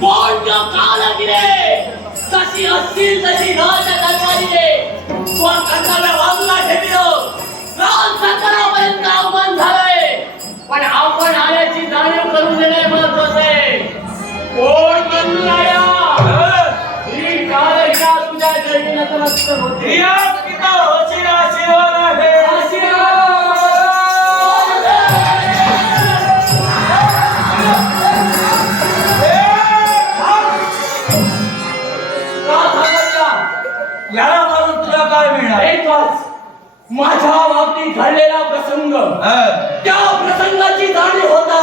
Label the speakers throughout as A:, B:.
A: कोण काला कशी असतील तशी राजा दरबारीने तो कंदाव्या बाजूला ठेविलो राज सरकारापर्यंत आव्हान झालंय पण आपण आल्याची जाणीव करून देणे महत्वाचं कोण बनलाया ही कालगिरा तुझ्या जळीनं नष्ट होते
B: तुला काय मिळणार?
A: एकच. माझ्या बाबतीत घडलेला प्रसंग. त्या प्रसंगाची जाणीव होता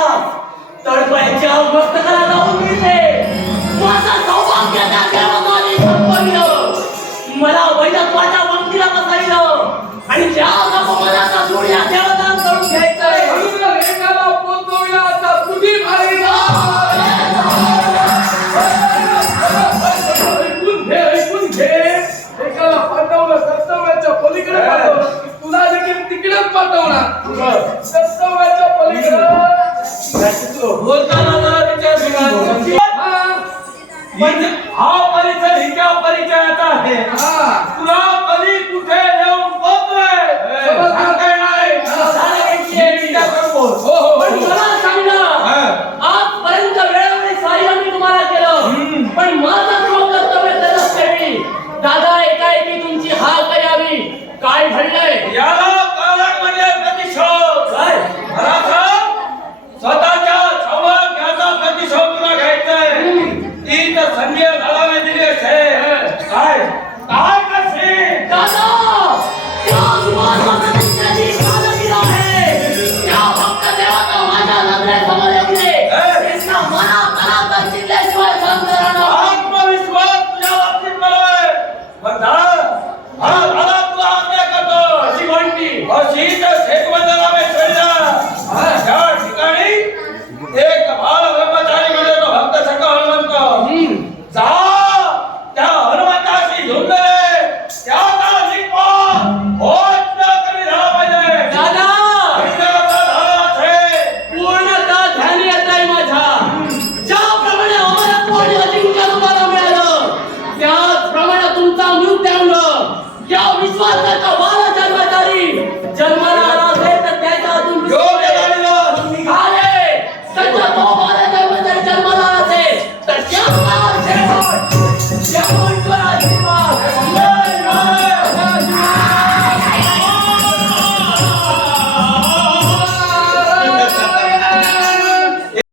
C: सत्तावाच्या पलीकडे
B: बोलताना मला विचार
C: हा
B: परिचय हिच्या परिचयाचा आहे. तुला परिचय झाला हा झाला तुला आज्ञा करतो
A: अशी म्हणती
B: अशी तर शेतबंधनामध्ये